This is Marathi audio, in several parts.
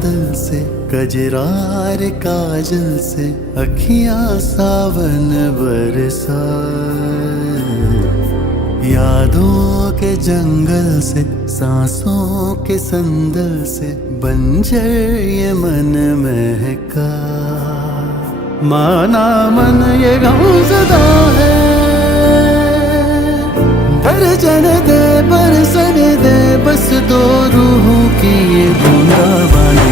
बादल से, कजरार काजल से अखियां सावन बरसाए। यादों के जंगल से, सांसों के संदल से बंजर ये मन महका। माना मन ये गमज़दा है, दर्जन दे बरसन दे बस दो रूहों की ये बूंदाबांदी।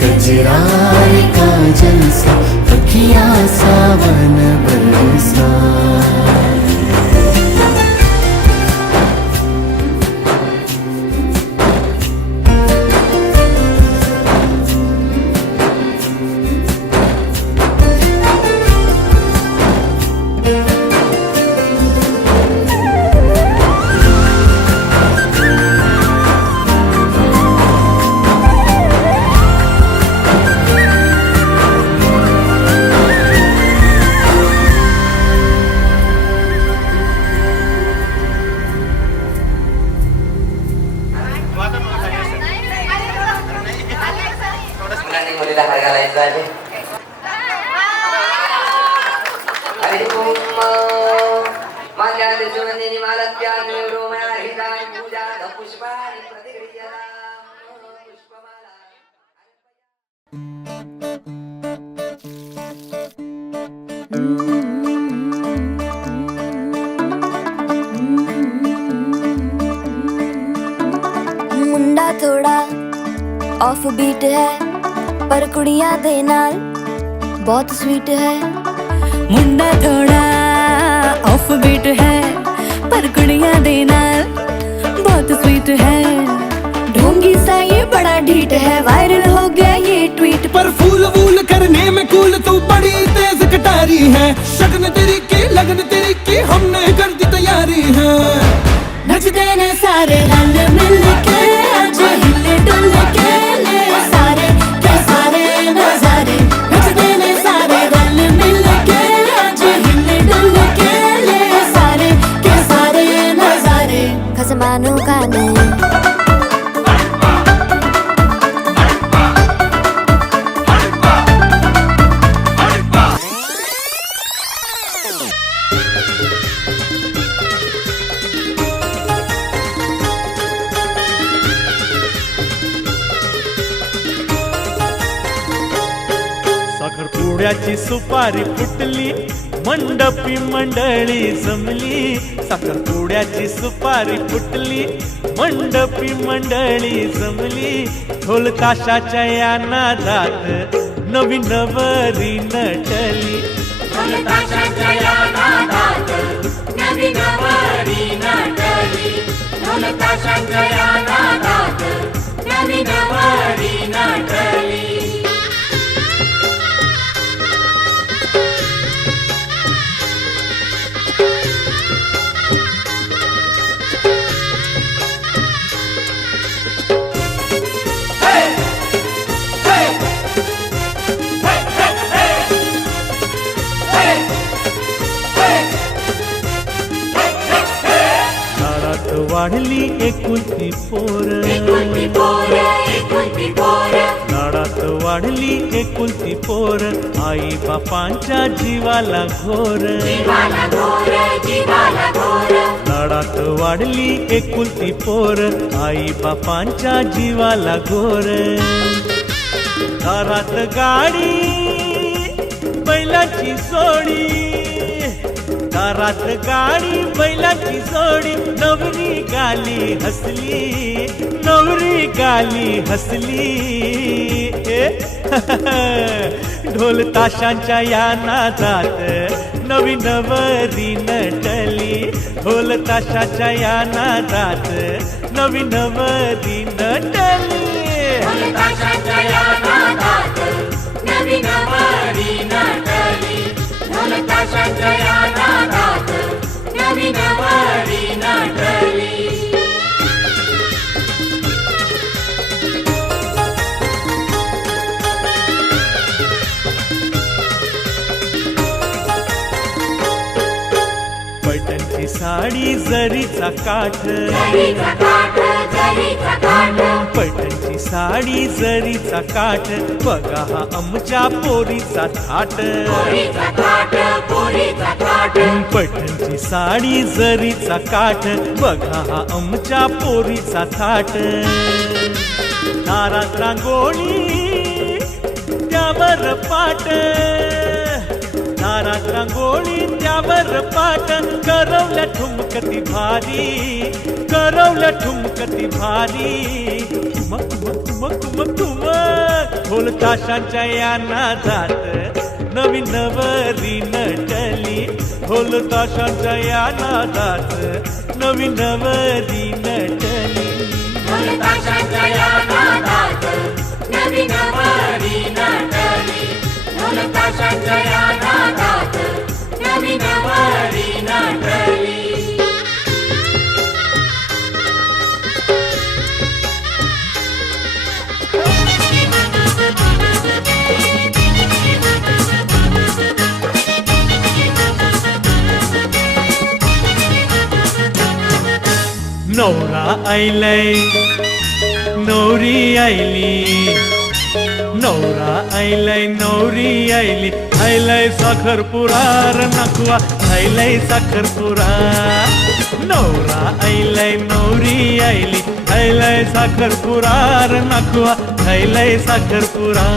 कजरार काजल से अखियां सावन बरसाए। मुलीला हार घालायचा आहे. हरी ओम माझ्या देशवंदिनी मालत्या निरोमया हिताय पूजा पुष्पाणि प्रतिक्रिया पुष्पमाला. मुंडा थोड़ा ऑफ बीट है पर कुड़ियां दे नाल बहुत स्वीट है। मुंडा थोड़ा ऑफ बीट है पर कुड़ियां दे नाल बहुत स्वीट है। ढोंगी सा ये बड़ा ढीठ है, वायरल हो गया ये ट्वीट। पर फूल वूल करने में कूल तू बड़ी तेज कटारी है। शगन तेरी की लगन तेरी की हमने कर दी तैयारी है। नचते ने सारे रल मिल के आज हिले डुल के ले सारे के सारे नजारे। नचते ने सारे रल मिल के आज हिले डुल के ले सारे के सारे नजारे। खसमानू खाने साखरपुड्याची सुपारी फुटली, मंडपी मंडळी जमली. साखरपुड्याची सुपारी फुटली, मंडपी मंडळी जमली. ढोल ताशाच्या या नादात नवी नवरी नटली. ढोल ताशाच्या या नादात नवी नवरी नटली. ढोल ताशाच्या या नादात नवी नवरी नटली. वाढली एकुलती पोर, नाडात वाढली एकुलती पोर. आई बापांच्या जीवाला घोर, नाडात वाढली एकुलती पोर. आई बापांच्या जीवाला घोर. दारात गाडी बैलाची जोडी, दारात गाडी बैलाची जोडी. नवरी गाली हसली, नवरी गाली हसली. ढोल ताशांच्या या नादात नवी नवरी नटली. ढोल ताशाच्या या नादात नवी नवरी नटली. ढोल ताशाच्या या नादात नवी नवरी नटली. ढोल ताशाच्या या नादात नवी नवरी नटली. साडी जरीचा काठ, जरीचा काठ, जरीचा काठ, पैठणची साडी जरीचा काठ, बघा हा आमच्या पोरीचा थाट. पोरीचा थाट, पोरीचा थाट, पैठणची साडी जरीचा काठ, बघा हा आमच्या पोरीचा थाट. दारात रांगोळी त्यावर पाट, दारात रांगोळी त्यावर पाट, करवल्या ठुमकती भारी, करवल्या ठुमकती भारी. ठुमक ठुमक ठुमक ठुमक ठुमक, ढोल ताशांच्या या नादात नवीन नवरी नटली, ढोल ताशांच्या या नादात नवीन नवरी नटली. ढोल ताशांच्या या नादात नवीन नवरी नटली, ढोल ताशांच्या या नादात नवीन नवरी नटली. नवरा आयलाय नवरी आयली, नवरा आयलाय नवरी आयली, आयलाय साखरपुरा र नकवा, आयलाय साखरपुरा. नवरा आयलाय नवरी आयली, आयलाय साखरपुरा र नकवा, आयलाय साखरपुरा.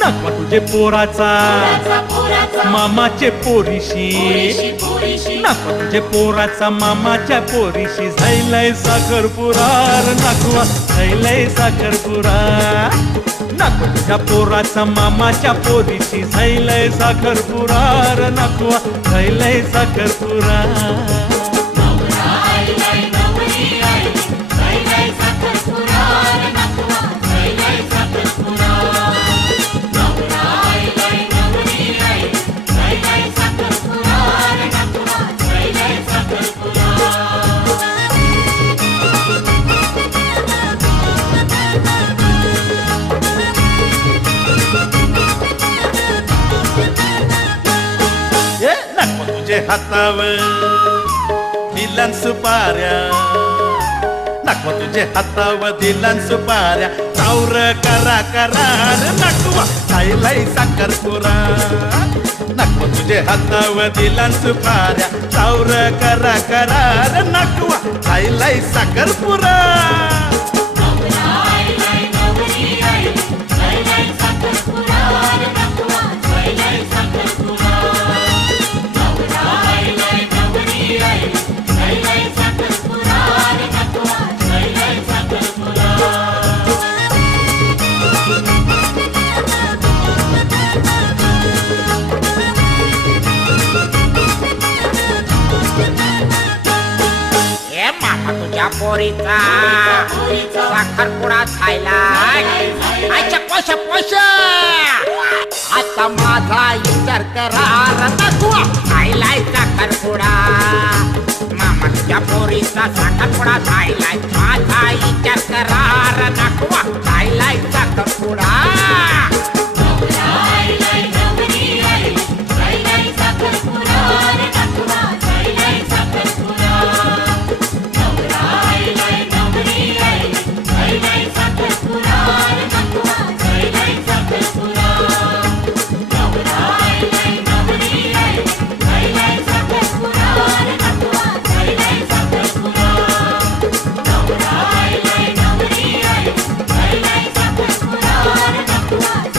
नकवा तुझे पोराचा मामाचे पोरीशी, नकवा तुझे पोराचा मामाच्या पोरीशी, झायलाय साखरपुरा र नकवा, झायलाय साखरपुरा. नकवा तुझ्या पोराचा मामाच्या पोरीशी, झायलाय साखरपुरा र नकवा, झायलाय साखरपुरा. तुझे हातावर दिलन सुपाऱ्या, नकवा तुझे हातावर दिलन सुपाऱ्या, चावर करा करार नकवा, खायलाय साखरपुरा. नकवा तुझे हातावर दिलन सुपाऱ्या, चावर करा करार नकवा, खायलाय साखरपुरा. तुझ्या पोरीचा साखरपुडा खायला आयच्या कोश कोश, आता माझा विचार करार नकवा, खायलाय साखरपुडा. मामा तुझ्या पोरीचा साखरपुडा खायलाय, माझा विचार करार नकवा, खायलाय साखरपुडा. Come on.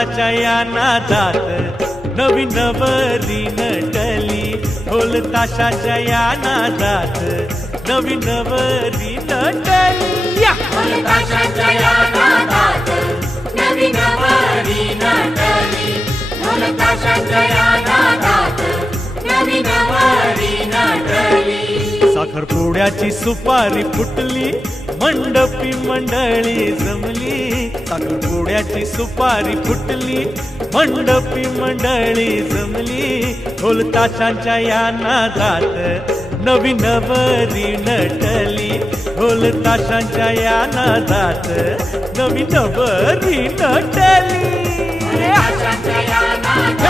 ताशाच्या या नादात नवी नवरी नटली. ढोल ताशाच्या या नादात नवी नवरी नटली. या! ढोल ताशाच्या या नादात नवी नवरी नटली. ढोल ताशाच्या या नादात नवी नवरी नटली. साखरपुड्याची सुपारी फुटली, मंडपी मंडळी जमली. साखरपुड्याची सुपारी फुटली, मंडपी मंडळी जमली. ढोल ताशांच्या या नादात नवी नवरी नटली. ढोल ताशांच्या या नादात नवी नवरी नटली. ताशाच्या या नादात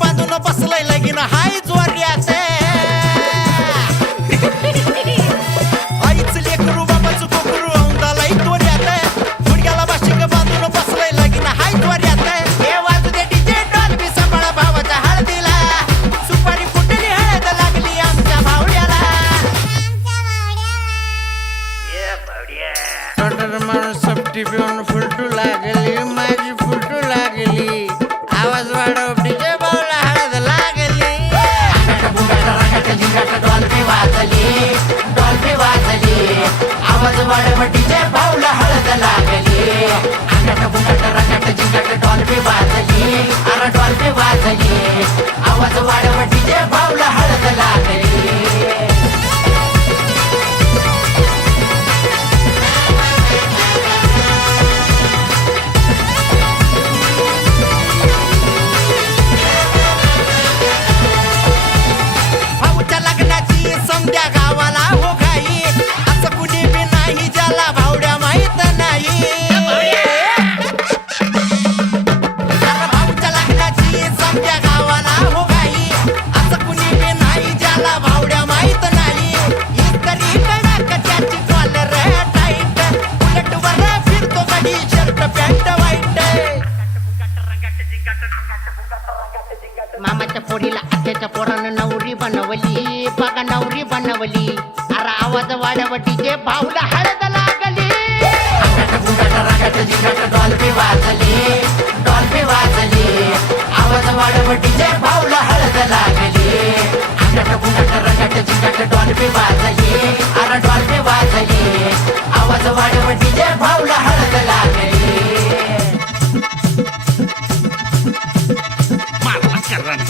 बांधून बसलंय लगीन हाय जोऱ्यात. आईच लेकरू बाबाचं कोकरू औंदालाय तोऱ्यात. गुडघ्याला बाशिंग बांधून बसलंय लगीन हाय जोऱ्यात. हे वाजू दे डीजे डॉल्बी सांभाळा भावाच्या हळदीला. सुपारी फुटली हळद लागली आमच्या भावड्याला. माणूस सपटी पिऊन फुलटू लागली, माझी फुलटू लागली. आवाज वाढव डीजे भाऊला हळद लागली. डॉल्बी वाजली, डॉल्बी वाजली. आवाज वाढव डीजे भाऊला हळद लागली. अंगट बुंगट रंगट जिंगट डॉल्बी वाजली. अरे डॉल्बी वाजली. आवाज वाढव डीजे भाऊला हळद लागली. समद्या गावाला हो घाई, असं कुणी बी नाही ज्याला भावड्या माहित नाही. भाऊच्या लग्नाची समद्या गावाला हो घाई, असं कुणी बी नाही ज्याला भावड्या माहित नाही. इस्त्री कडक त्याची कॉलर टाईट, उलट वर फिरतो कधी शर्ट पॅन्ट वाईट. मामाच्या पोरीला आत्याच्या पोरानं नवरी बनवली, बघा नवरी बनवली. अरे आवाज वाढव डीजे भाऊला हळद लागली. डॉल्बी वाजली, डॉल्बी वाजली. आवाज वाढव डीजे भाऊला हळद लागली. रंगट जिंगट डॉल्बी वाजली. अरे डॉल्बी वाजली. आवाज वाढव डीजे भाऊला हळद लागली. मारला करण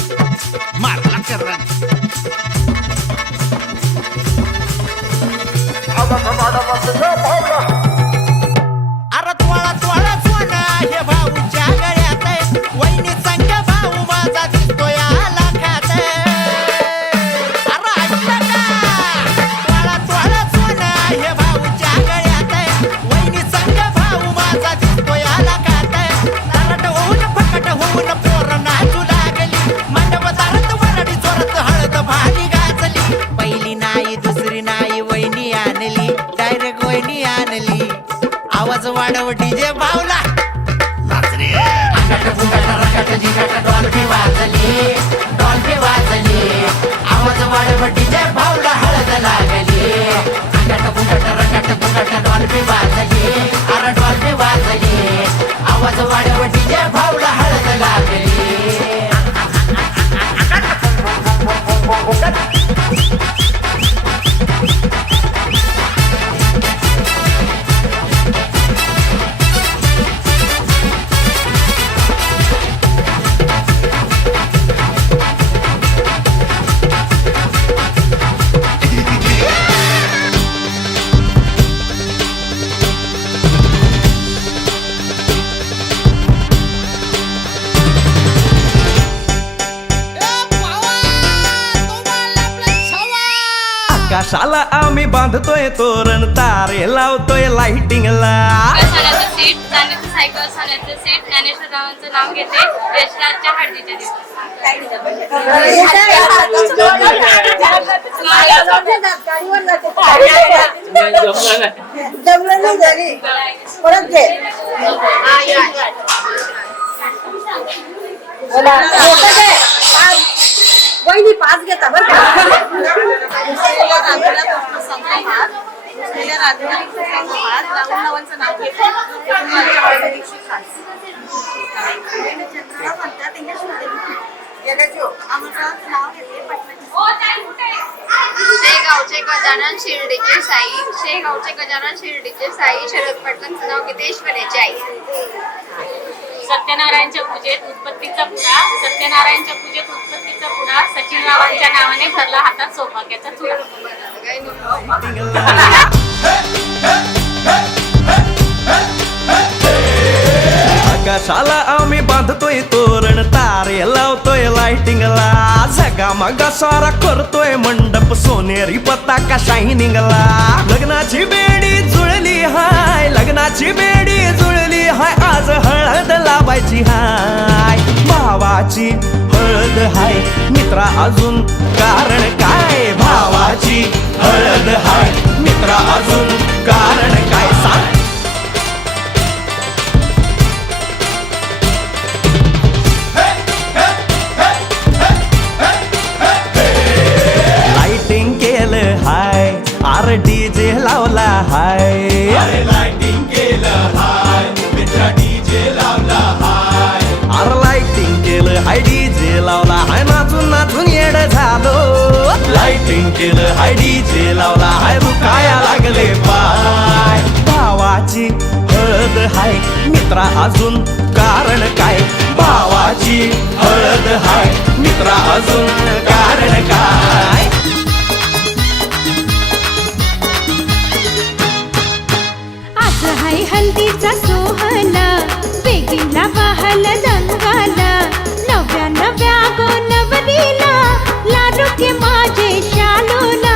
अरे त्वळा त्वळा सोना हे भाऊच्या गळ्यात. वहिनी संग भाऊ माझा दिसतोय लाखात. अरे ऐकलं का? त्वळा त्वळा सोना हे भाऊच्या गळ्यात. वहिनी संग भाऊ माझा दिसतोय लाखात. तरट होऊन फकट होऊन पोर नाचू लागली. मंडपदारात वरडी चोरत हळद भारी गाजली. पहिली नाही दुसरी नाही वहिनी आणली, डायरेक्ट वहिनी आणली. आवाज वाढव डीजे भाऊला नाचरे. डॉल्बी वाजली, डॉल्बी वाजली. आवाज वाढव डीजे भाऊला हळद लागली. रंगट डॉल्बी वाजली. अरे डॉल्बी वाजली. आवाज वाढव डीजे भाऊला हळद लागली. आकाशाला आम्ही बांधतोय तोरण तारे लावतोय लाइटिंगला सणाचं सीट जाण्याचं सायकल सणाचं सीट ज्ञानेश्वरावांचं नाव घेते यशराजच्या हळदीच्या वहिनी 5 घेता बरं का नाव घेते शेगावचे गजानन शिर्डीचे साई शेगावचे गजानन शिर्डीचे साई शरद पाटलांचं नाव घेते ऐश्वर्याची आई सत्यनारायणच्या पूजेत उत्पत्तीचा पुडा सत्यनारायणच्या पूजेत उत्पत्तीचा पुडा सचिनरावांच्या नावाने भरला हातात सौभाग्याचा चुडा आकाशाला आम्ही बांधतोय तोरण तारे लावतोय लाइटिंगला झगामगा सारा करतोय मंडप सोनेरी पताका शायनिंगला लग्नाची बेडी जुळली हाय लग्नाची बेडी जुळली हाय आज हळद लावायची हाय भावाची हळद हाय मित्रा अजून कारण काय भावाची हळद हाय मित्रा अजून कारण काय सांग डीजे लावला हाय लाइटिंग केलं हाय मित्रा डीजे लावला हाय अरे लाइटिंग केलं हाय डीजे लावला हाय नाचून नाचून येड झालो लाइटिंग केलं हाय डीजे लावला हाय रुकाया लागले पाय भावाची हळद हाय मित्रा अजून कारण काय भावाची हळद हाय मित्रा अजून कारण काय हाय हल्दीचा सोहळा वेगळा वाहल रंगाला नव्या नव्या गोनवलीला लाडूके माझे शालूला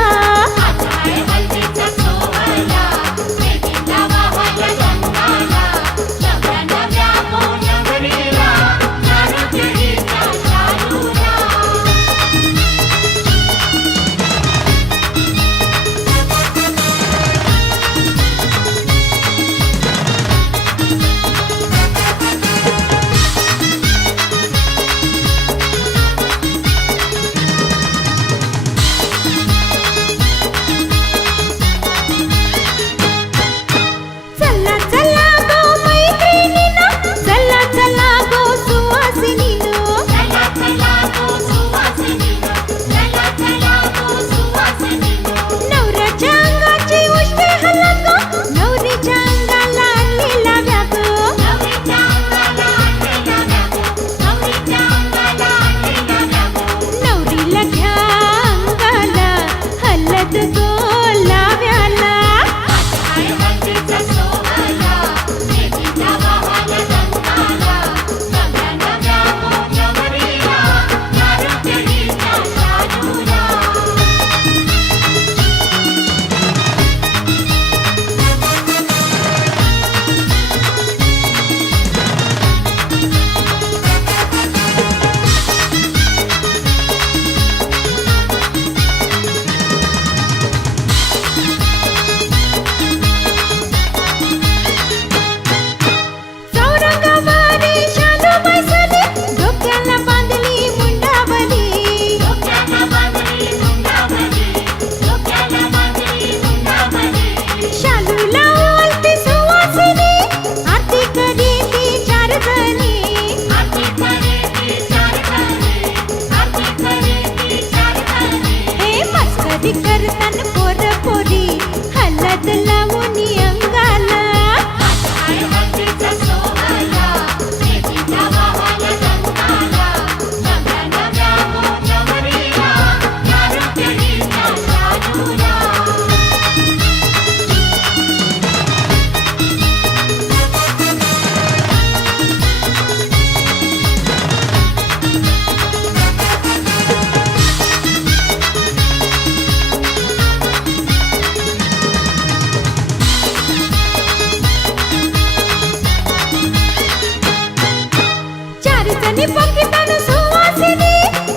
आणि पंखीतान सुवासिनी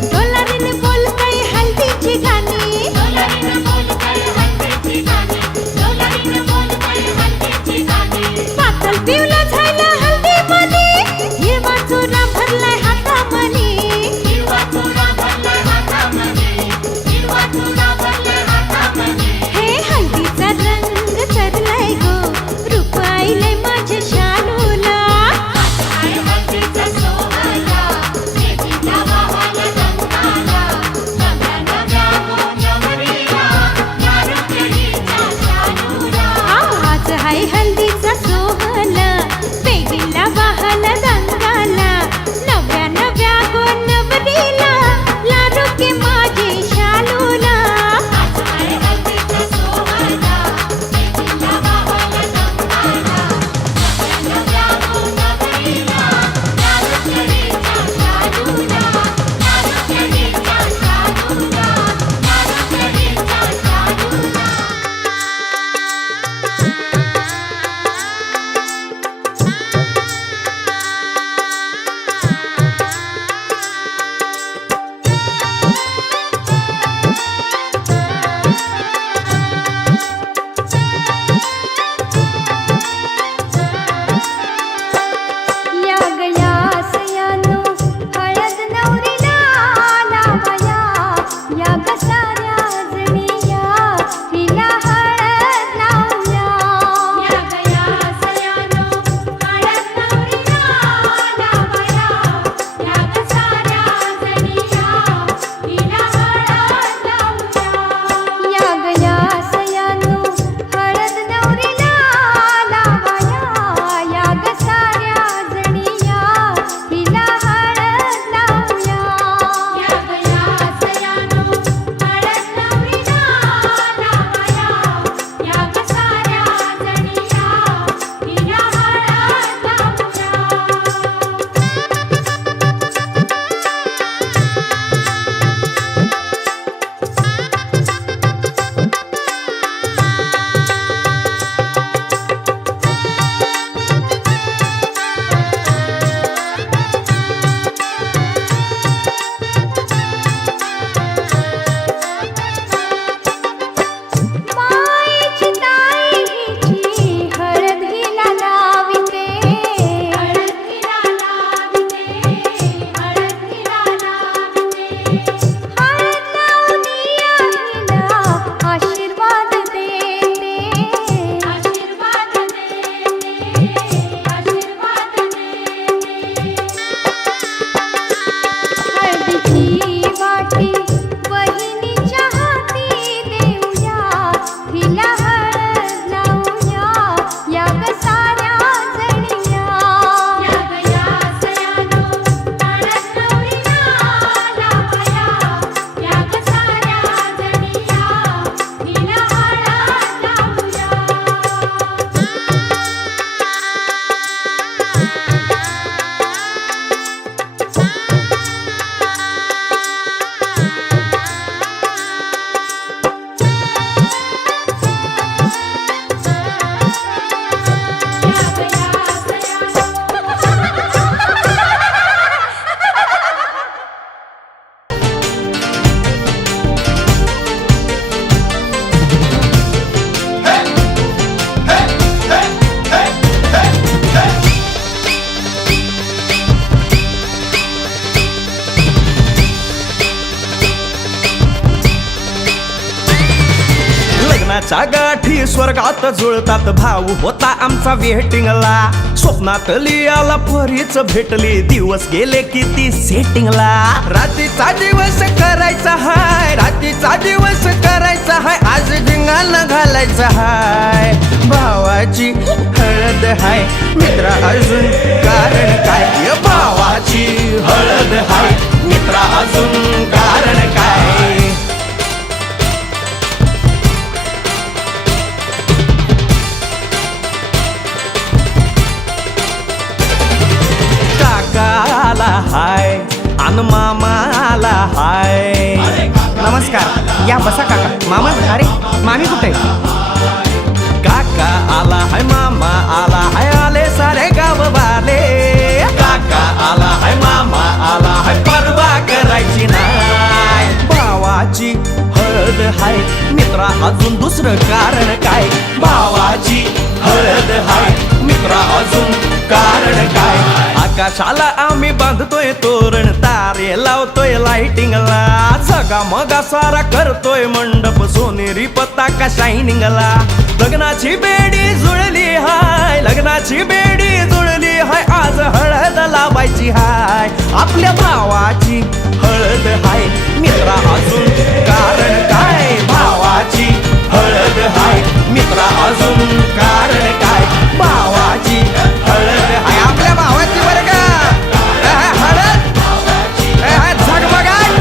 डोलारीने बोलतय हल्दीची गाणी डोलारीने बोलतय हल्दीची गाणी डोलारीने बोलतय हल्दीची गाणी पातळ पिवलं झालं हल्दी मनी हिरवा चुरा भरलाय हातामनी हिरवा चुरा भरलाय हातामध्ये हिरवा चुरा भरलाय हातामध्ये हे हल्दीचा रंग चढलाय गो रूप आईले माझ्या शालूला काय हल्दीचा सोहळा मेहंदीचा वाहला रंगाला नव्या नव्या गोंधळीला नारळीच्या शालूला आज हाय हल्दीचा सोहळा बेगीला वाहला रंगाला नव्या नव्या गोंधळीला लाडू के माझे शालूला काय हल्दीचा सोहळा मेहंदीचा वाहला रंगाला नव्या नव्या गोंधळीला नारळीच्या शालूला नारळीच्या शालूला नारळीच्या शालूला या गया सयानो हळद नवरीला लावया या कसाऱ्या जणिया हिला हळद लावूया या गया सयानो हळद नवरीला लावया या कसाऱ्या जणिया हिला हळद लावूया या गया सयानो हळद नवरीला लावया या कसाऱ्या जणिया हिला हळद लावूया या गया सयानो हळद नवरीला लावया या कसाऱ्या जणिया हिला हळद लावूया मायेची ताई हिची हळद हिला लाविते हळद हिला लावते हळद हिला लावते हळद लावूनिया हिला आशीर्वाद देते आशीर्वाद देते आशीर्वाद देते हळदीची वाटी बहिणीच्या हाती देऊया हिला हळद लावूया या कसाऱ्या जणिया या गया सयानो हळद नवरीला लावया या कसाऱ्या जणिया हिला हळद लावूया या गया लग्नाच्या गाठी स्वर्गात जुळतात भाऊ होता आमचा वेटिंगला स्वप्नात लियाला परीच भेटली दिवस गेले किती सेटिंगला रात्रीचा दिवस करायचा हाय रात्रीचा दिवस करायचा हाय आज धिंगाणा घालायचा हाय भावाची हळद हाय मित्रा अजून कारण काय भावाची हळद हाय मित्रा अजून कारण काय काकाला हाय अन मामाला हाय नमस्कार या बसा काका मामा अरे मामी कुठे काका आला हाय मामा आला हाय आले सारे गाव वाले काका आला हाय मामा हाय मित्रा अजून दुसरं कारण काय भावाची हळद हाय मित्रा अजून कारण काय आकाशाला आम्ही बांधतोय तोरण तारे लावतोय लाइटिंगला जगा मगा सारा करतोय मंडप सोनेरी पताका शायनिंगला लग्नाची बेडी जुळली हाय लग्नाची बेडी जुळली हाय आज हळद लावायची हाय आपल्या भावाची हळद हाय मित्रा अजून कारण काय भावाची हळद हाय मित्रा अजून कारण काय भावाची हळद हाय आपल्या भावाची बरं का हळद झगमगाट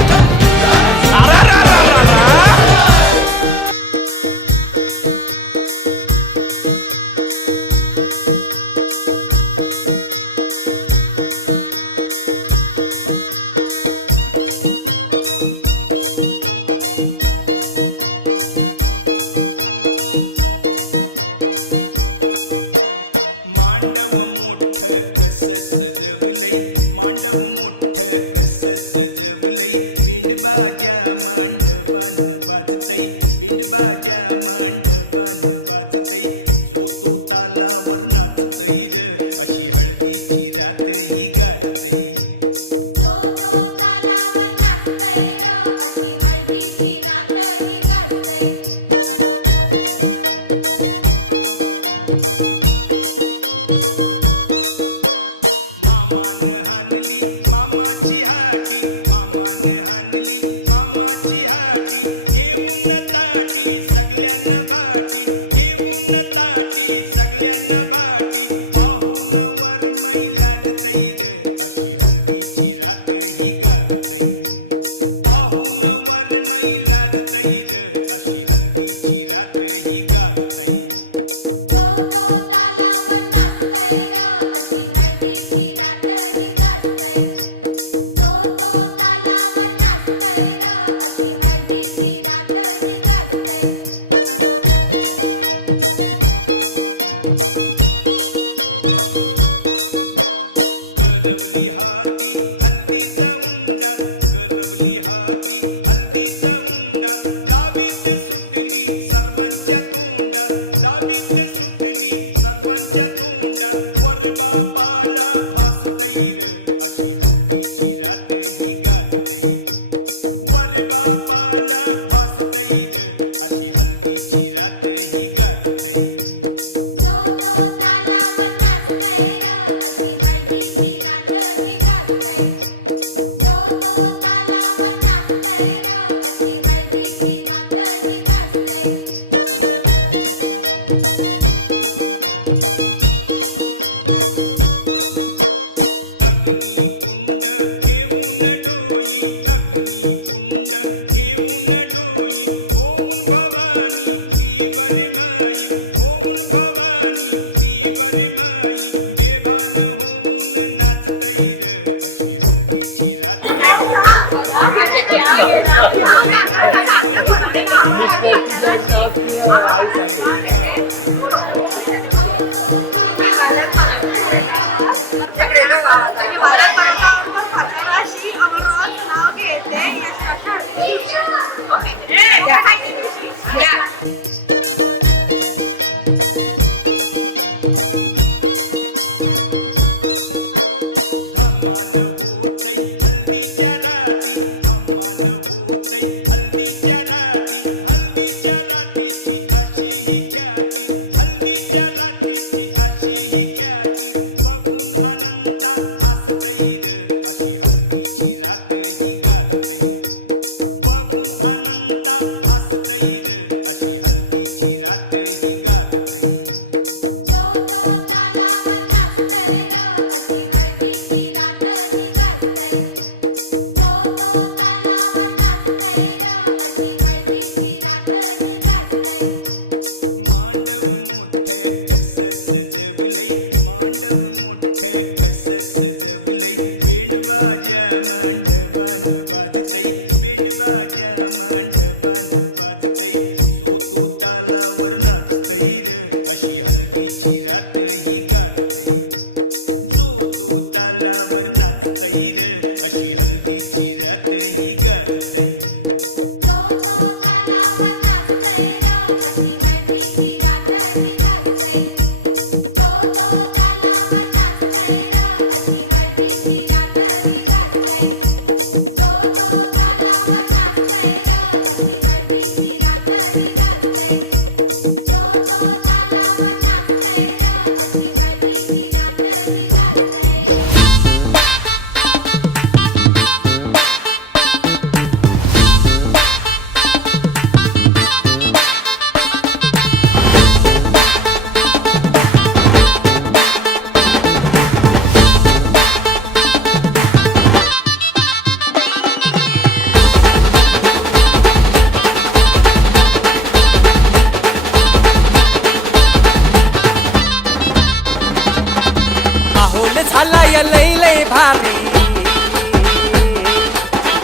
या लय लय भारी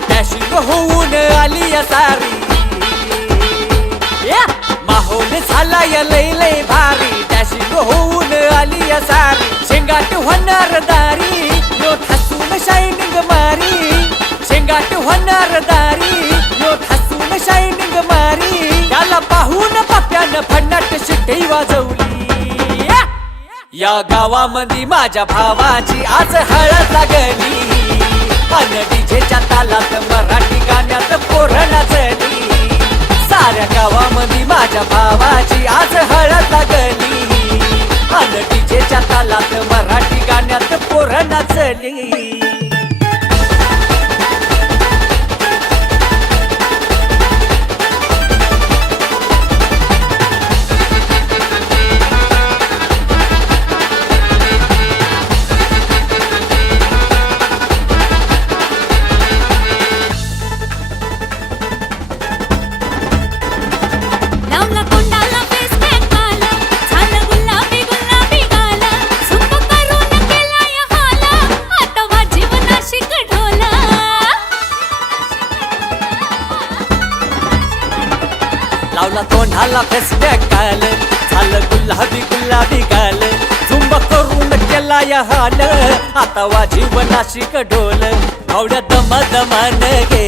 डॅशिंग होऊन आली या सारी माहोल झाला या लय लय भारी डॅशिंग होऊन आली या सारी शेंगाट होणार दारी लोट हसून शायनिंग मारी शेंगाट होणार दारी लोट हसून शायनिंग मारी त्याला पाहून पप्प्यानं फन्नाट शिट्टी वाजवली या गावामध्ये माझ्या भावाची आज हळद लागली अन डीजेच्या तालात मराठी गाण्यात पोरं नाचली साऱ्या गावामध्ये माझ्या भावाची आज हळद लागली अन डीजेच्या तालात मराठी गाण्यात पोरं नाचली लावला तोंडाला फेस पॅक आला झालं गुलाबी गुलाबी गाला सुख करून केला या हाला आता माझी जीवनाशी ढोला लावला तोंडाला फेसपॅक गाल झालं गुलाबी गुलाबी गाल झुंब करून केला या हाल आता वाजी वनाशी ढोल भावड्या दमा दमान गे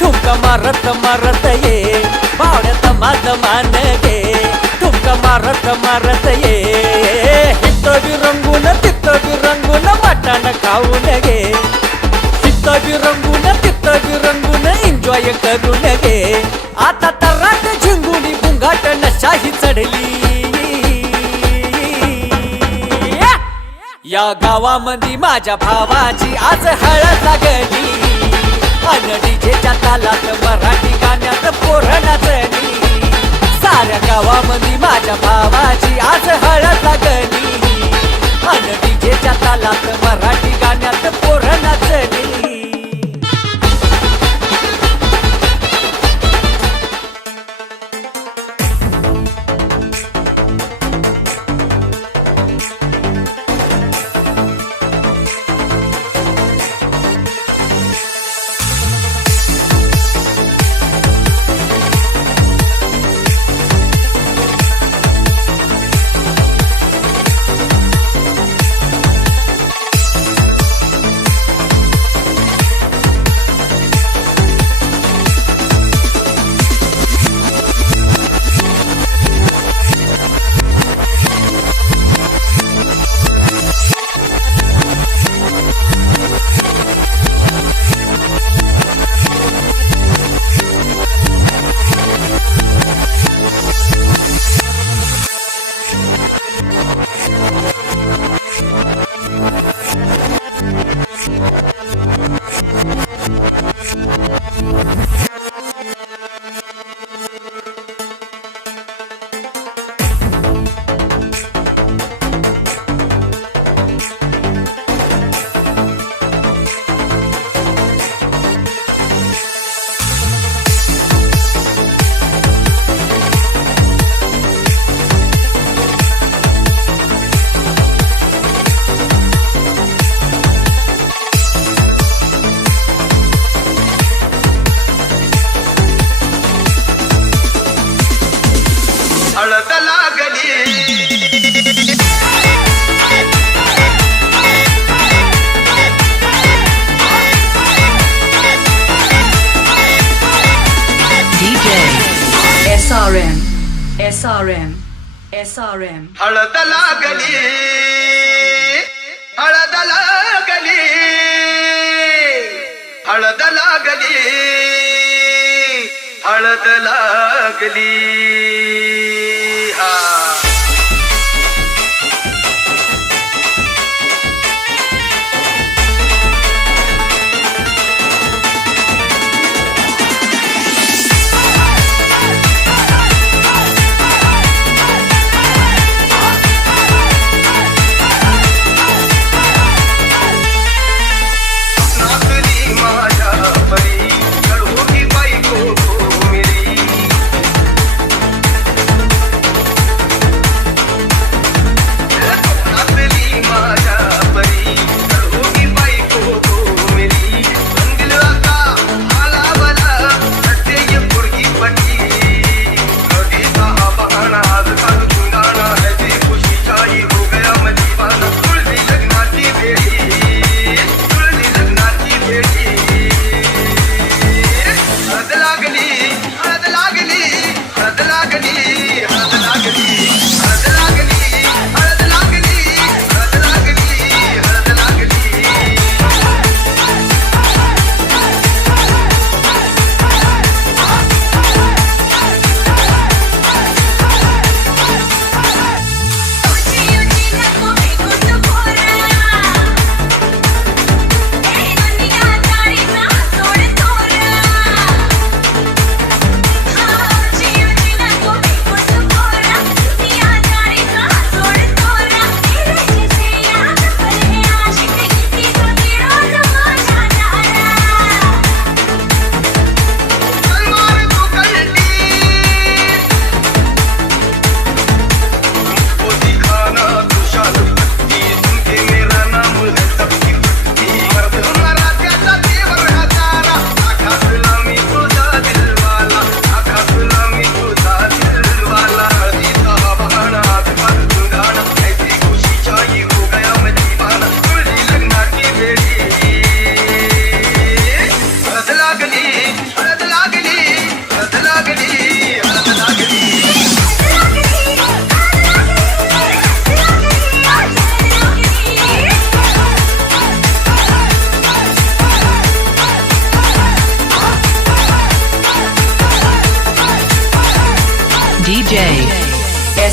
ठुमका मारत मारत ये भावड्या दमा दमान गे ठुमका मारत मारत ये हित रंगून तित्त रंगून वाटाण खाऊन गे हित रंगून तित्त रंगून एन्जॉय करून गे आता तराट झिंगुणी बुंगाट नशाही चढली या गावामध्ये माझ्या भावाची आज हळद लागली अन डीजेच्या तालात मराठी गाण्यात पोरं नाचली साऱ्या गावामध्ये माझ्या भावाची आज हळद लागली अन डीजेच्या तालात मराठी गाण्यात पोरं नाचली हळद लागली SRM हळद लागली हळद लागली हळद लागली हळद लागली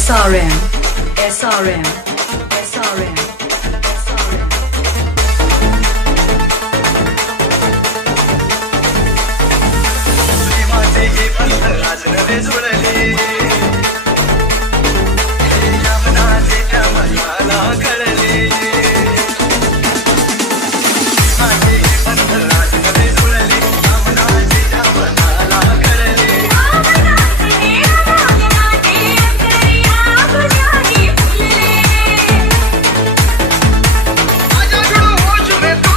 SRM, SRM, SRM, SRM. प्रेमाचे हे पंथ आज नवे जुळले या मनाचे त्या मनाला कळले प्रेमाचे हे पंथ आज नवे जुळले या मनाचे त्या मनाला कळले आजा जुड़ो होश में तू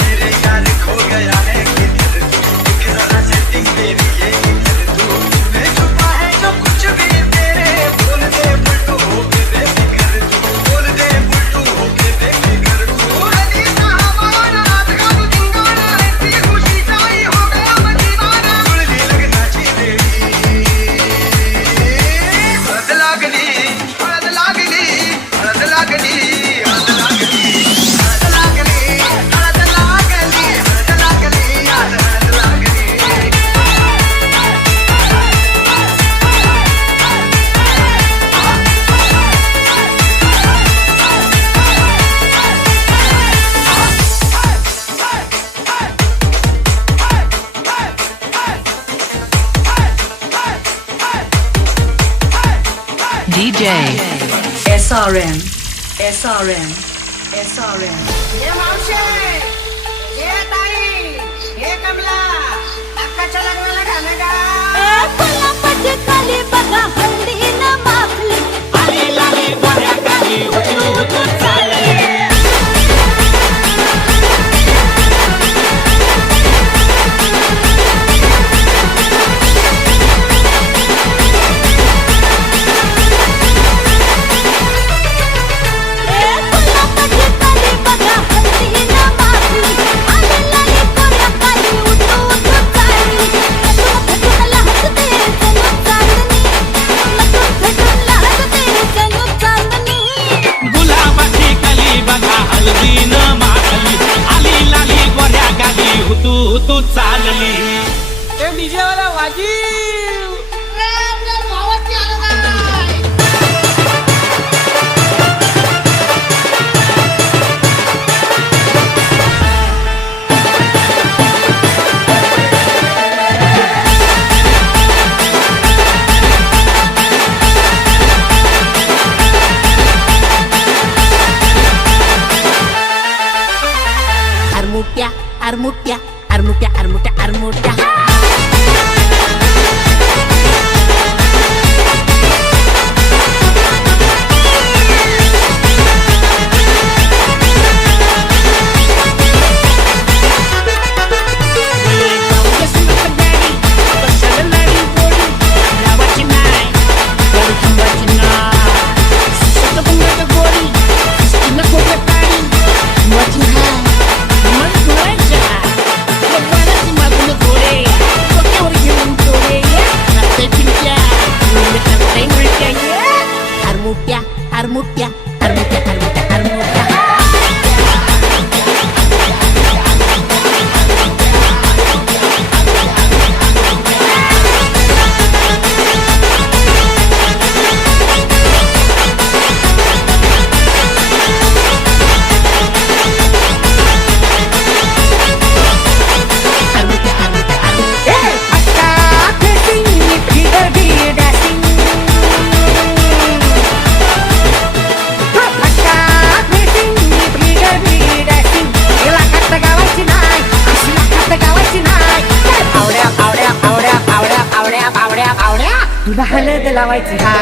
मेरे यार खो गया है किधर तू एक जरा सेटिंग मेरी ये इधर तू मैं छुपा है जो कुछ भी तेरे बोल दे बुलटू होके बेफिक्र तू बोल दे बुलटू होके बेफिक्र तू अली सा हमारा रात का तू जिंगाना ऐसी खुशी चाहिए हो गया मैं दीवाना सुलझी लगना चाहिए हद लागली हद लागली हद लागली हद लागली हद लागली हद लागली हद लागली हद लागली DJ SRM, SRM, SRM. हे मावशे हे ताई हे कमला अक्काच्या लग्नाला घाले का बघा हल्ली न माखली आले लाले गोऱ्या काली उतू चालले बघा हल्ली न माखली आले लाले कोऱ्या काली उठू उठू चालली भेटूला हसते चलू चांदणी भेटूला हसते चलू चांदणी गुलाबाची कली बघा हलवी न माखली आली लाली गोऱ्या गाली हुतू चालली ते डीजे वाला वाजीव armutia armutia armutia armutia armutia armutia armutia armutia armutia armutia तुला हलद लावायची हा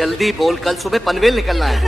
जल्दी बोल, कल सुबह पनवेल निकलना है।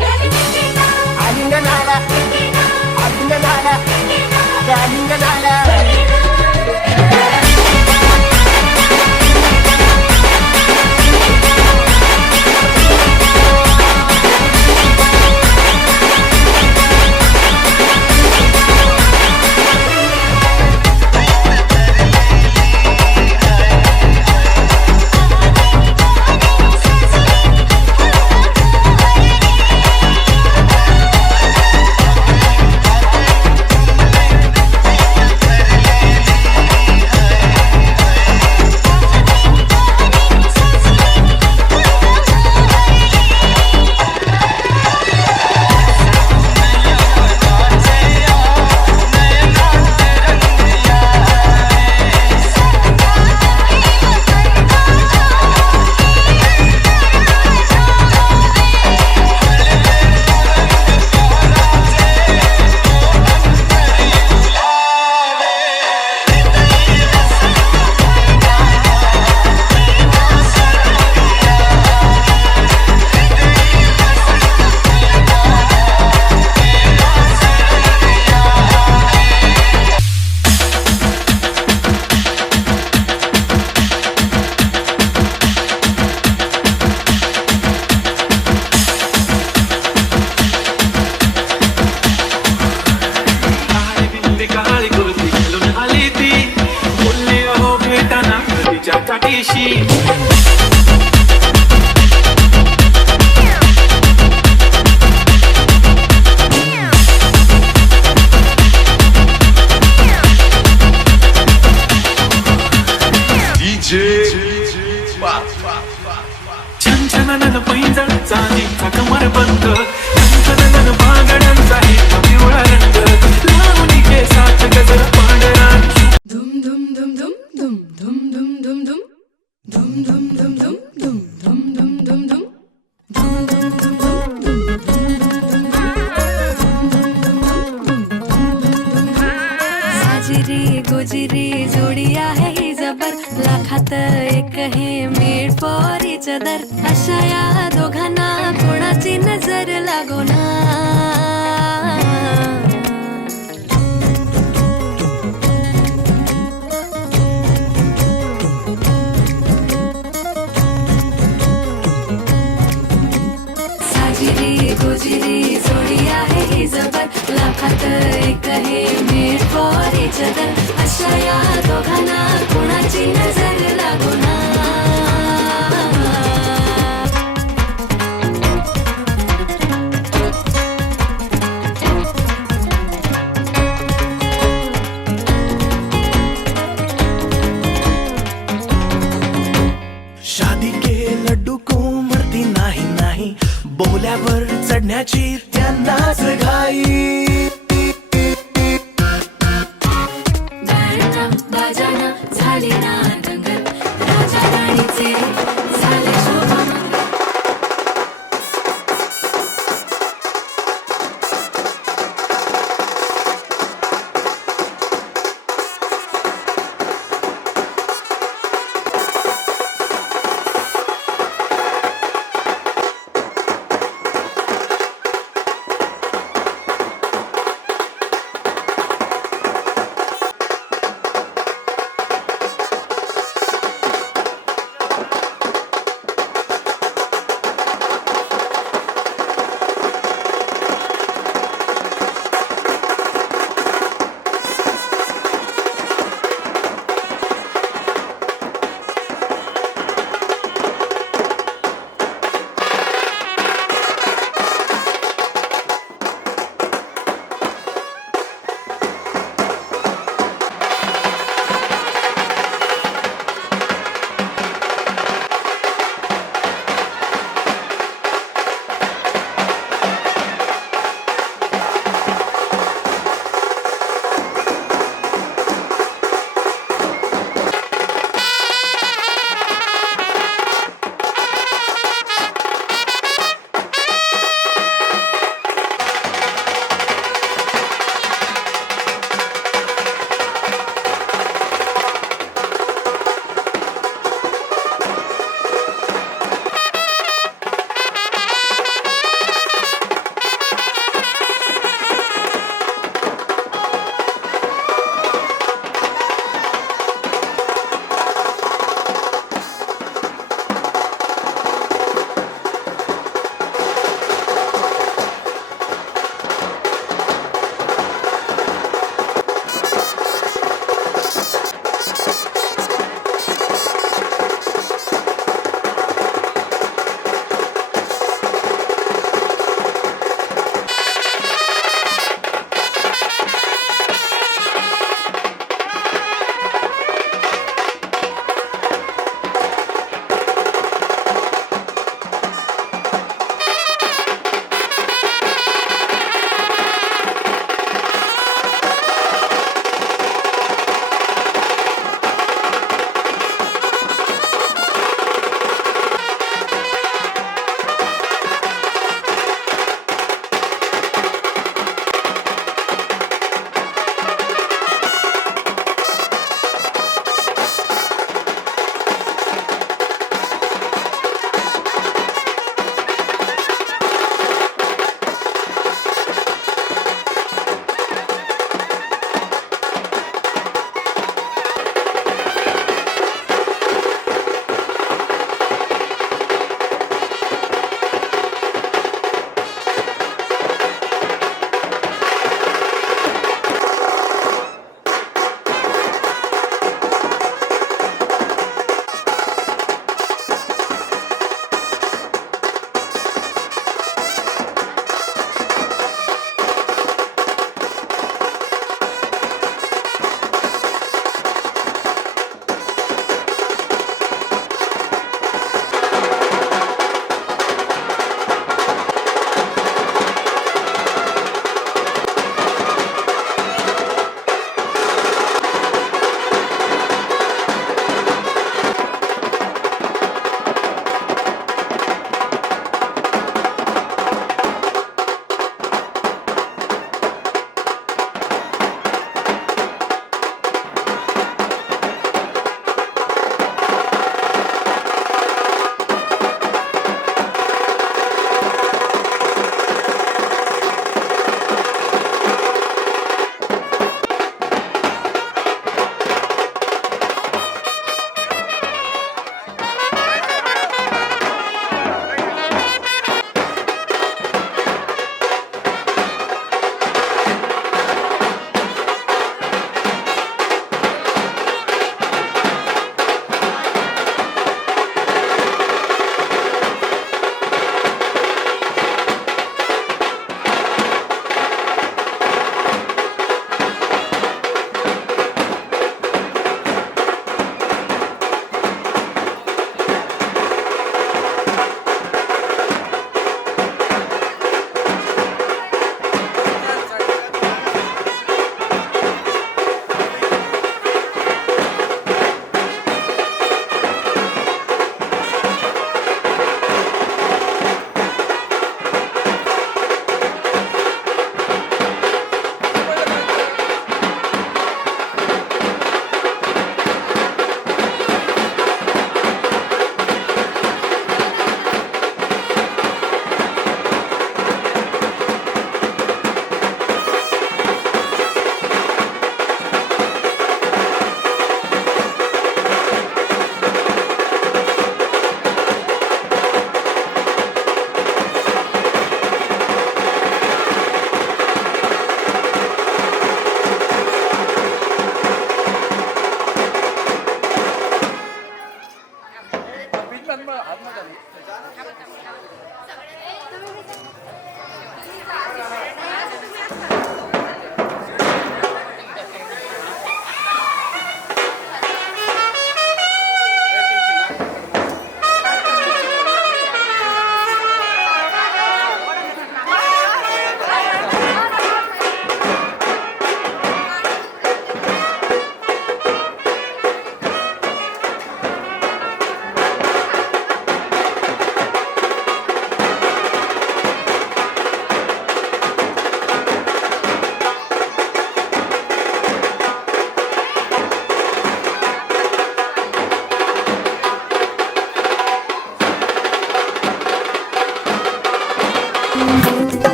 छनछनन पैंजण चांदीचा कमरबंद, छनछनन बांगड्यांचा हिरवा पिवळा रंग, लावणी केसात गजर पांढरा. धूम धूम धूम धूम धूम धूम धूम धूम धूम धूम धूम धूम धूम धूम धूम धूम धूम साजिरी गोजिरी जोडी आहे ही जबर, लाखात एक हे मेड फॉर इच अदर. अशा या दोघांना कोणाची नजर लागो ना. साजिरी गोजिरी जोडी आहे ही जबर, लाखात एक हे मेड फॉर इच अदर. अशा या दोघांना कोणाची नजर लागो ना. शादी के लड्डू को मरती नाही नाही, बोल्यावर चढण्याची त्यांनाच घाई. गाणं बाजाना झाली ना दंगल, राजा राणीचे झाले शोभामंगल.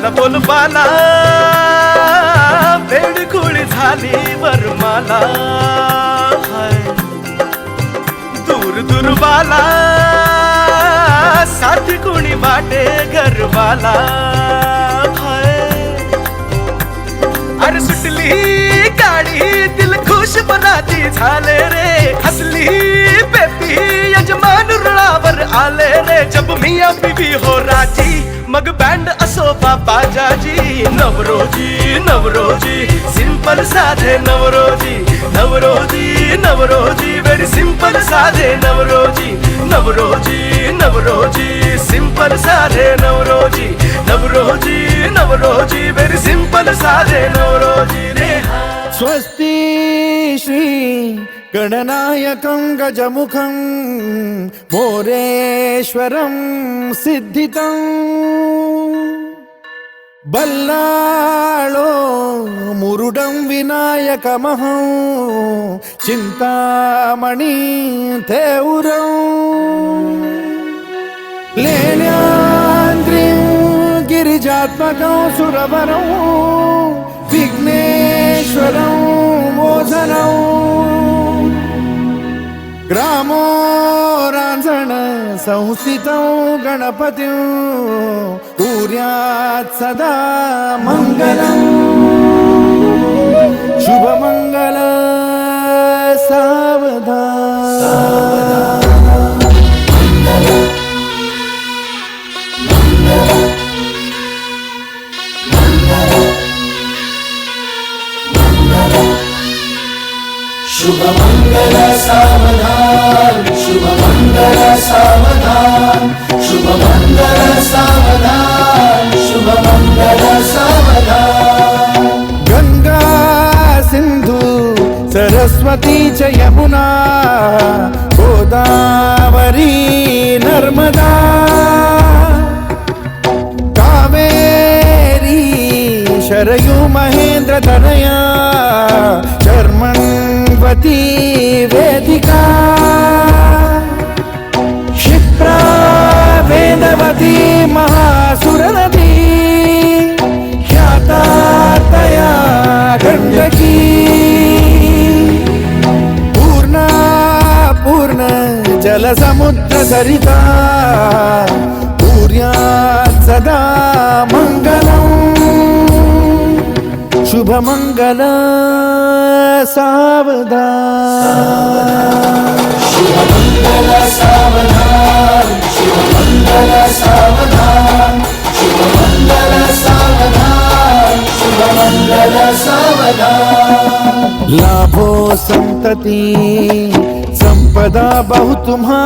झाला बोलबाला बेडखोळी झाली वरमाला हाय दूर दूरवाला साथी कोणी वाटे घरवाला हाय अरे सुटली गाडी दिल खुश मनाची झाले रे हसली बेबी यजमान रुळावर आले रे जब मियां बीबी हो राजी मग बँड असो बाबा जाजी नवरोजी नवरोजी सिंपल साधे नवरोजी नवरोजी नवरोजी वेरी सिंपल साधे नवरोजी नवरोजी नवरोजी सिंपल साधे नवरोजी नवरोजी नवरोजी वेरी सिंपल साधे नवरोजी रे स्वस्ति श्री गणनायकं गजमुखं मोरेश्वरं सिद्धितं बल्लाळो मुरुडं विनायकमहं चिन्तामणि थेउरं लेण्याद्रिं गिरिजात्मकं सुरवरं विघ्नेश्वरं मोचनं ग्रामो रांझण संस्थितं गणपतिं कुर्यात् सदा मङ्गलम् शुभमङ्गल सावधान शुभमंगल सावधान शुभमंगल सावधान शुभमंगल सावधान शुभमंगल सावधान गंगा सिंधु सरस्वती च यमुना गोदावरी नर्मदा कावेरी शरयू महेंद्र तनया चर्मण्वती वेदिका क्षिप्रा वेदवती महासुरनदी ख्याता तया गण्डकी पूर्णा पूर्ण जलसमुद्र सरिता कुर्यात् सदा मङ्गलम् शुभमङ्गल सावधान शुभमंगल सावधान शुभमंगल सावधान शुभमंगल सावधान शुभमंगल सावधान लाभो संतति संपदा बहु तुम्हा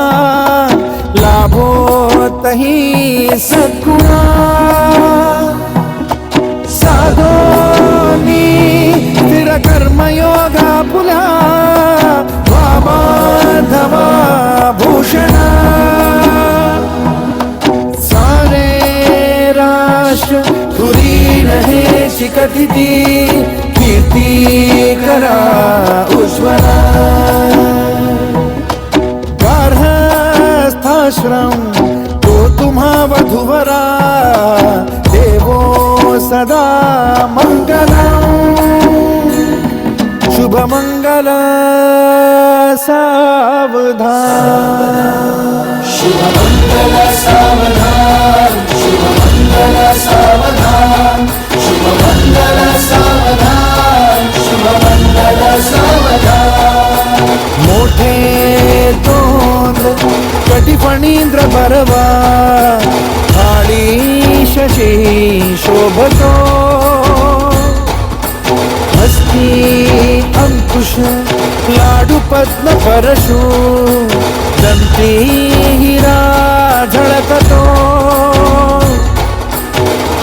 लाभो तही सद्गुणा साधोनी स्थिर कर्मयोगा पुला वामाधवा भूषणा सारे राष्ट्र धुरीण हे शिखतिथी कीर्ती करा उज्ज्वला गार्हस्थाश्रम तो तुम्हा वधूवरा देवो सदा मंगलम् शुभमंगल सावधान शुभमंगल सावधान शुभमंगल सावधान शुभमंगल सावधान शुभमंगल सावधान मोठे तोंड कटिफणींद्र परवा थाळी शशी शोभतो हस्ती अंकुश लाडू पद्म परशु दंती हिरा झळकतो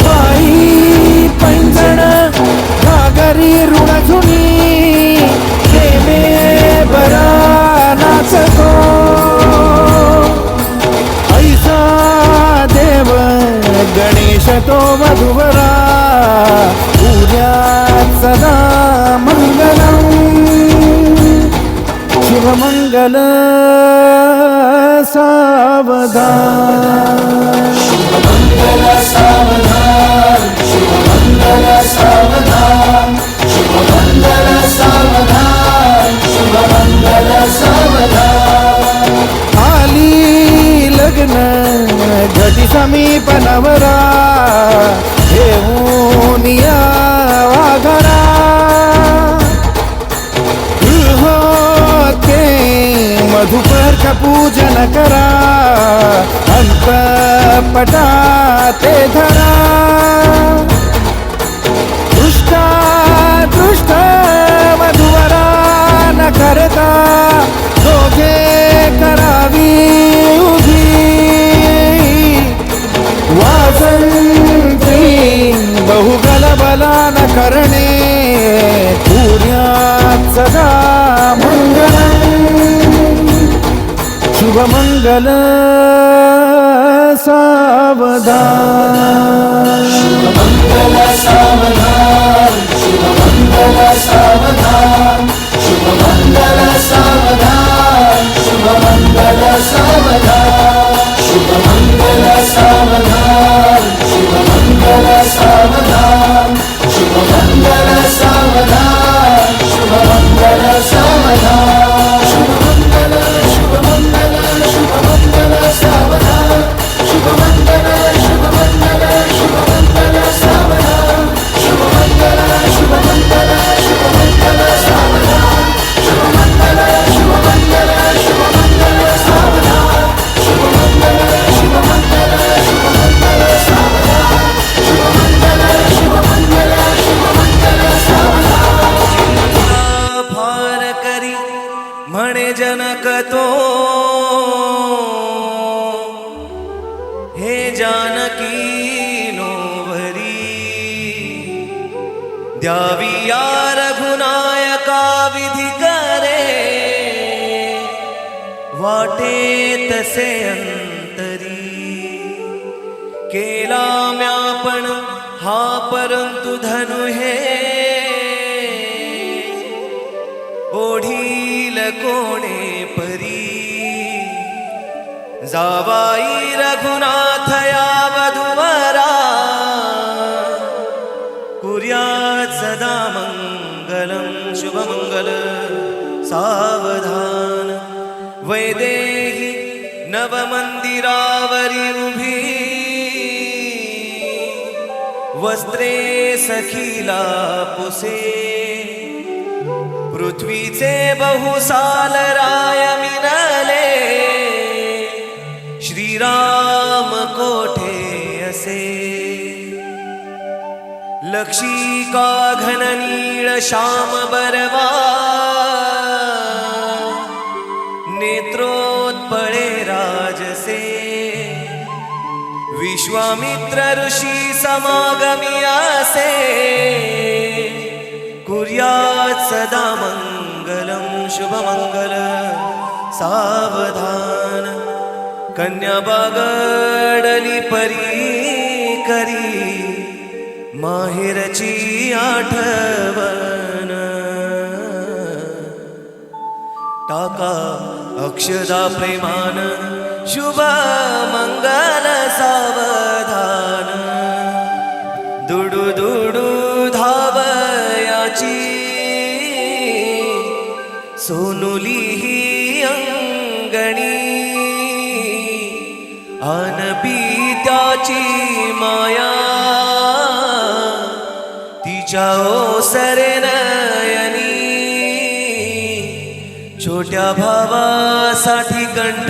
पायी पैंजण घागरी ऋणझुनी प्रेमे बरा नाचतो ऐसा देव गणेश तो वधूवरा पूर्यात् सदा मंगलम् शुभमंगल सावधान शुभमंगल सावधान सावधान आली लग्न घटी समीपनवरा घेऊन यावा घरा होते मधुपर का पूजन करा अंतपटा ते धरा दृष्टा दृष्ट मधुवरा न करता दोघे करावी उभी वासंती बहुगलबला न करणे सूर्यात सदा मंगलम् शुभमंगल सावधान शुभमंगल सावधान शुभमंगल सावधान शुभमंगल सावधान शुभमंगल सावधान शुभमंगल सावधान शुभमंगल सावधान शुभमंगल सावधान शुभमंगल सावधान शुभमंगल शुभमंगल शुभमंगल सावधान शुभमंगल शुभमंगल शुभमंगल सावधान शुभमंगल शुभमंगल शुभमंगल सावधान शुभमंगल शुभमंगल शुभमंगल सावधान शुभमंगल शुभमंगल शुभमंगल सावधान शुभमंगल शुभमंगल शुभमंगल सावधान फार करी म्हणे जनक तो हे जानकी नोवरी द्यावी या रघुनायका विधी करे वाटे तसे अंतरी केला म्यापण हा परंतु धनु हे ओढील कोणे परी जावाई रघुनाथ या वधुवरा कुर्यात् सदा मंगलम शुभमंगल सावधान वैदेही नवमंदिरावरी उभी वस्त्रे सखीला पुसे पृथ्वीचे बहुसाल राय मिनले श्रीराम कोठे असे लक्षिका घन नीळ श्याम बरवा नेत्रोत्पळे राजसे विश्वामित्र ऋषी समागमी असे कुर्यात् सदा मंगलम शुभमंगल सावधान कन्या बागडली परी करी माहेरची आठवण टाका अक्षदा प्रेमान शुभ मंगल सावधान दुडू दुडू धावयाची सोनुली ही अंगणी अनपी त्याची माया तिच्या ओसरे नयनी छोट्या भावासाठी कंठ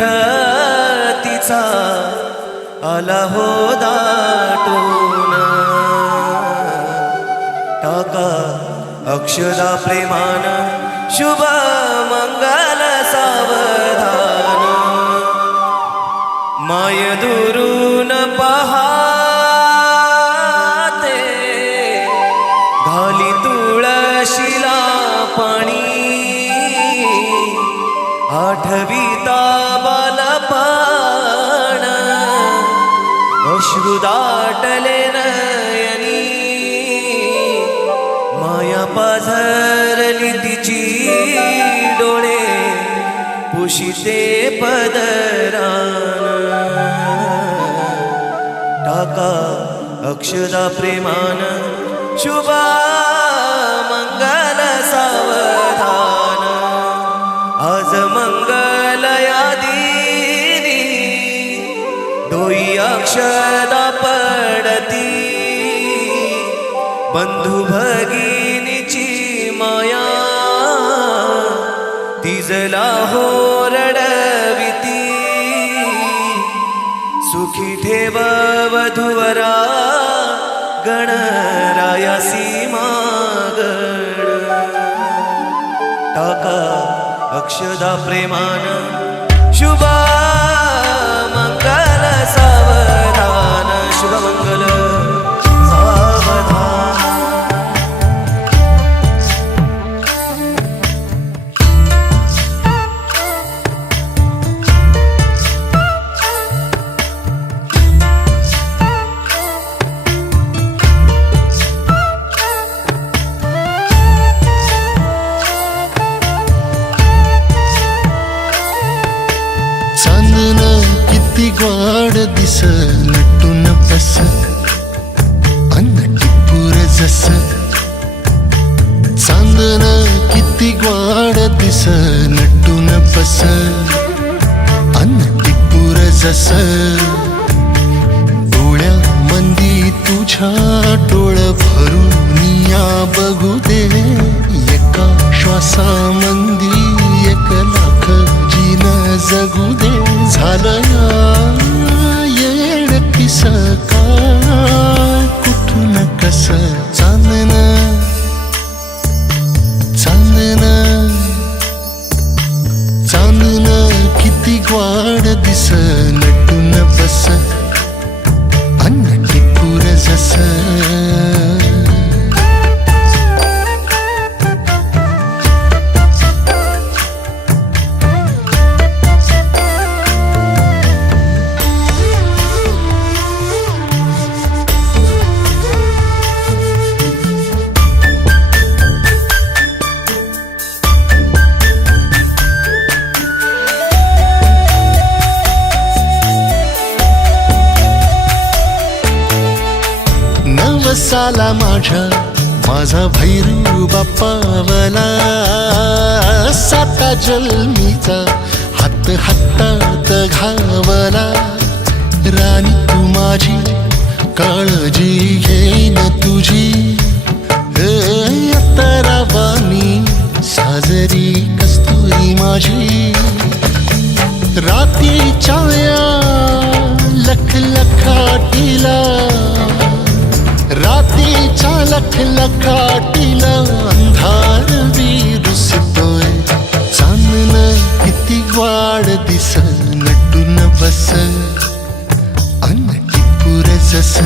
तिचा आला हो दाटून टाका अक्षदा प्रेमान शुभ मंगल सावधान माय दुरून पहाते घाली तुळशीला पाणी आठविता बालपण अश्रु दाटले नयनी माया पाझरली तिची डोळे पुशिते पदरान टाका अक्षदा प्रेमान शुभ मंगल सावधान आज मंगल यादीनी डोई अक्षदा पडती बंधू भगिनीची माया तिजला हो रडविती सुखी ठेव वधूवरा गणरायासी मागण टाका अक्षदा प्रेमान शुभ मंगल सावधान शुभ मंगल सावधान ग्वाड दिस नटून बस अन्न टिपूर जस चांदन किती ग्वाड दिस नटून बस अन्न टिपूर जस डोळ्या मंदी तुझ्या डोळ भरून या बघू दे एका श्वासा मंदी 1 लाख जीन जगू दे झालं येड किस काय कुठून कस चांदन चांदन चांदन किती ग्वाड दिस नटून बस अन्न टिपूर जस साला माझा भैरू बापावला 7 जन्मीचा हात हातात घावला राणी तू माझी काळजी घेईन तुझी अतरावानी साजरी कस्तुरी माझी रात्रीच्या लख लखाटीला रात्रीच्या लख लखाटीला अंधार विरुसतोय चांदन किती ग्वाड दिस नटून बस अन्न टिपूर जस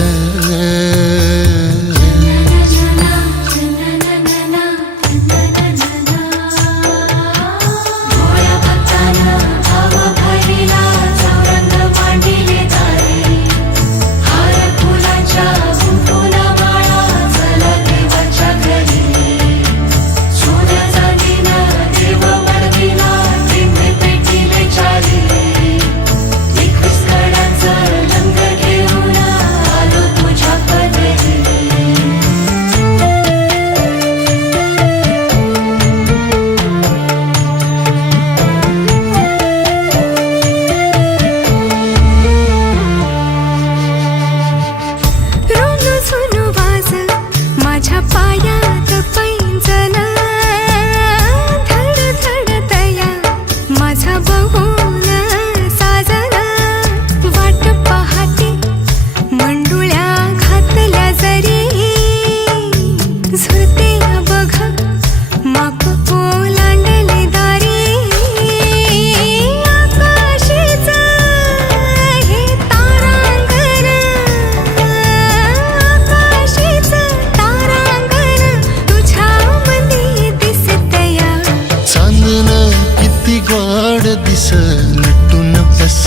दिस नटून बस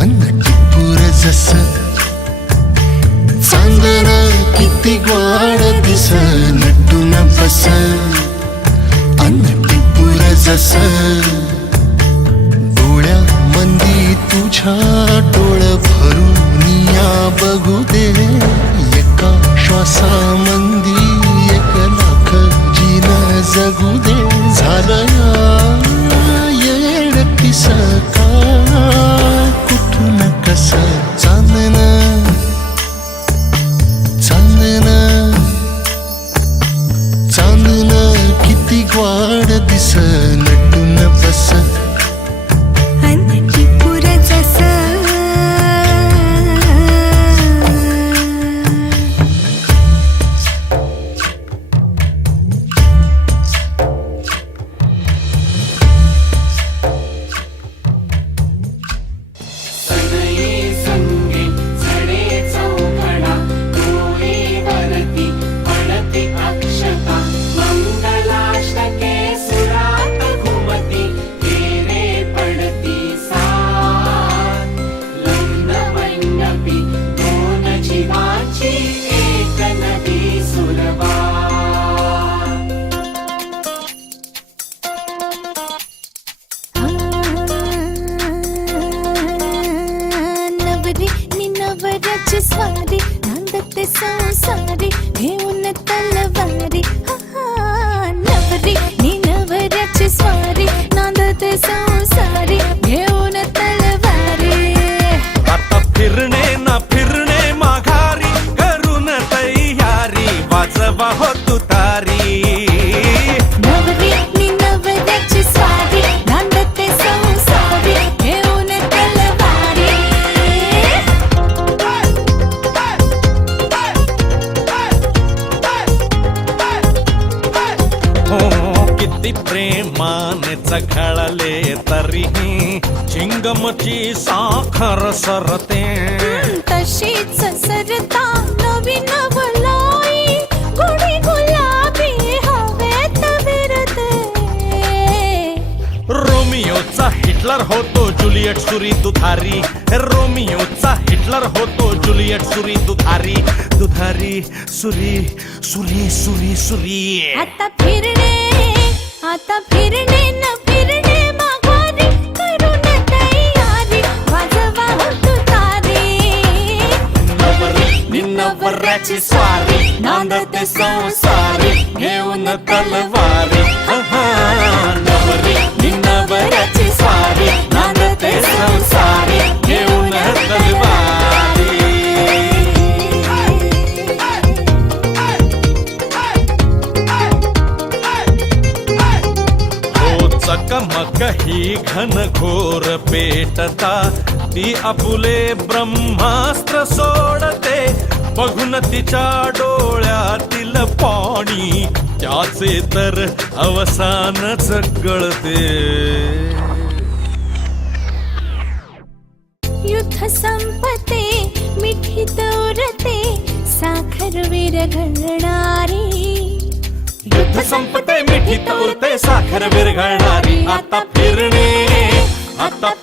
अन्न टिपूर जस चांदन किती ग्वाड दिस नटून बस अन्न टिपूर जस डोळ्या मंदी तुझ्या डोळ भरून या बघू दे एका श्वासा मंदी 1 लाख जीन जगू दे झालं खळले तरीही चिंगमची साखर सरते. तशीच सरता नवीन वलाई गोडी गुलाबी हवेत विरते. रोमियोचा हिटलर होतो जुलियट सुरी दुधारी. रोमियोचा हिटलर होतो जुलियट सुरी दुधारी. दुधारी सुरी सुरी सुरी सुरी. आता फिरणे न फिरणे माघारी करून तयारी वाजवा होतो तारी. नवऱ्याची स्वारी नांदते संसारी घेऊन तलवारी. नवरी नवऱ्याची स्वारी नांदते संसारी घेऊन तलवारी. चकमक ही घनघोर पेटता ती आपुले ब्रह्मास्त्र सोडते. बघून तिच्या डोळ्यातील पाणी त्याचे तर अवसानच गळते. युद्ध संपते मिठीत उरते साखर विरघळणारी. युद्ध संपते मिठीत उरते साखर विरघळणारी. आता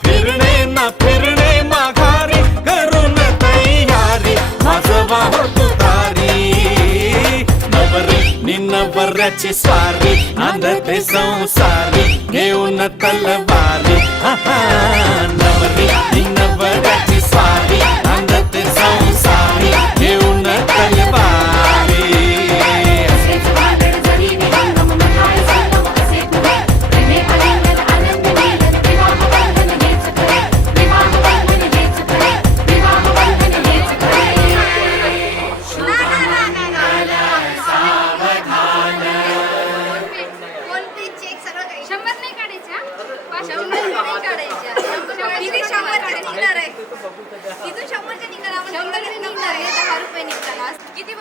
फिरणे ना फिरणे माघारी करून तयारी वाजवा होतो तारी. नवरी नवऱ्याची स्वारी नांदते संसारी घेऊन तलवारी. नवरी नवऱ्याची स्वारी नांदते संसारी घेऊन तलवारी. किती 1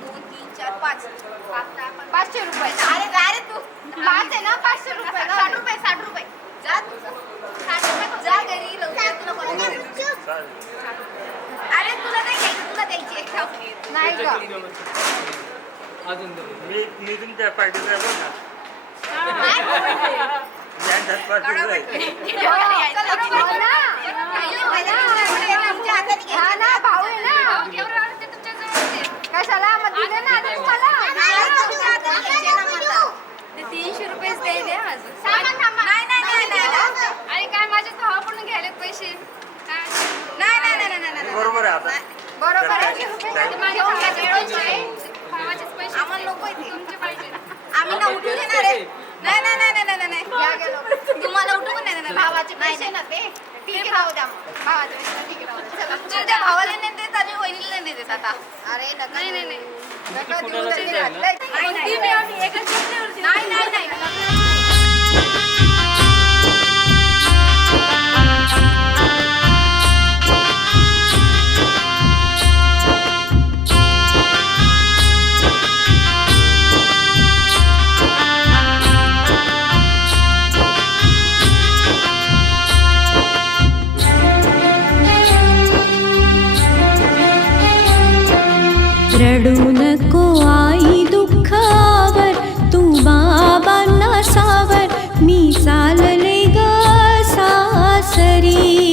2 3 4 5 500 रुपये. अरे तू 5 आहे ना 500 रुपये 60 रुपये 60 रुपये. जा 60 रुपये जा घरी लवकर. अरे तुला नाही घ्यायचं तुला द्यायची नाही का मी तुमच्या पार्टीचा बघ ना. कशाला मग दिले ना आता तुम्हाला 300 रुपये द्यायले अजून. नाही अरे काय माझे भावा पण घ्यायलेत पैसे. नाही बरोबर आहे आता. बरोबर आहे. आम्हाला नको तुमचे पाहिजे. आम्ही ना उठू देणार आहे. नाही घ्या गेलो तुम्हाला उठू पण नाही. भावाचे पैसे ना ते ठीक आहे राहू द्या. भावाचे पैसे ठीक आहे राहू द्या. तुमच्या भावाला नाही देत आणि वहिनीला नाही देत आता. अरे नाही रडू नको आई दुःखावर तू बाबांना सावर मी चालले ग सासरी.